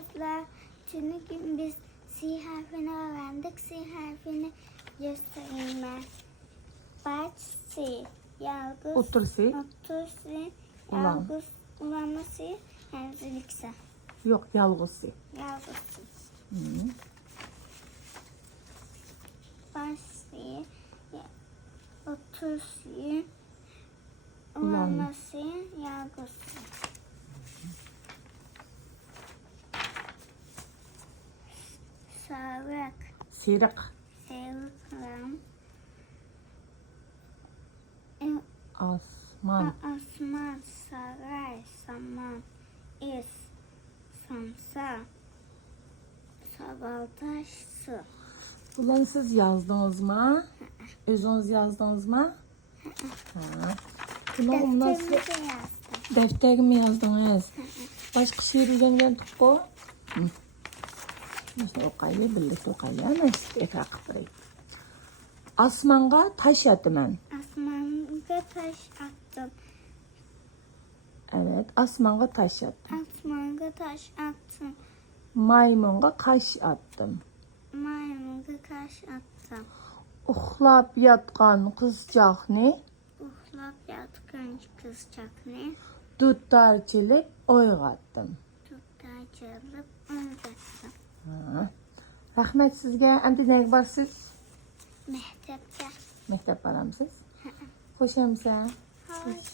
çocuklar. Çünkü biz si harfini öğrendik. Si harfini göstereyim ben. Baş si. Yalgız. Otur si. Otur. Ulan. Yalgız. Ulanma si. Hemzilik si. Yok yalğız si. Yalgız. Hı. Baş ya- Otur. Ulan. Ulanma si. Yalgız si. Sarık. Sirik. Sevgilim. Asman. Asman, saray, saman, is, samsa, sabaltaş, su. Ulan siz yazdınız mı? Özünüz yazdınız mı? Ha. Ulan nasıl? Defterimize yazdım. Defterimi yazdınız. Başka şiir öğrengendik bu. Okuyayım, birlikte okuyayım. Hemen size ekran kıpırayım. Asmanga taş atımen. Asmanga taş attım. Evet, asmanga taş attım. Asmanga taş attım. Maymunga kaş attım. Maymunga. Uxlap yatqan qızcaqni Uhlap yatkan kızcak ne? dutarçılıp oyğatdım. Tutacılıp öldürdüm. Ha. Rahmet sizge. Endi nega borsiz? Mehtapga. Maktab boramsiz? Xo'sh, emsa. Hoş.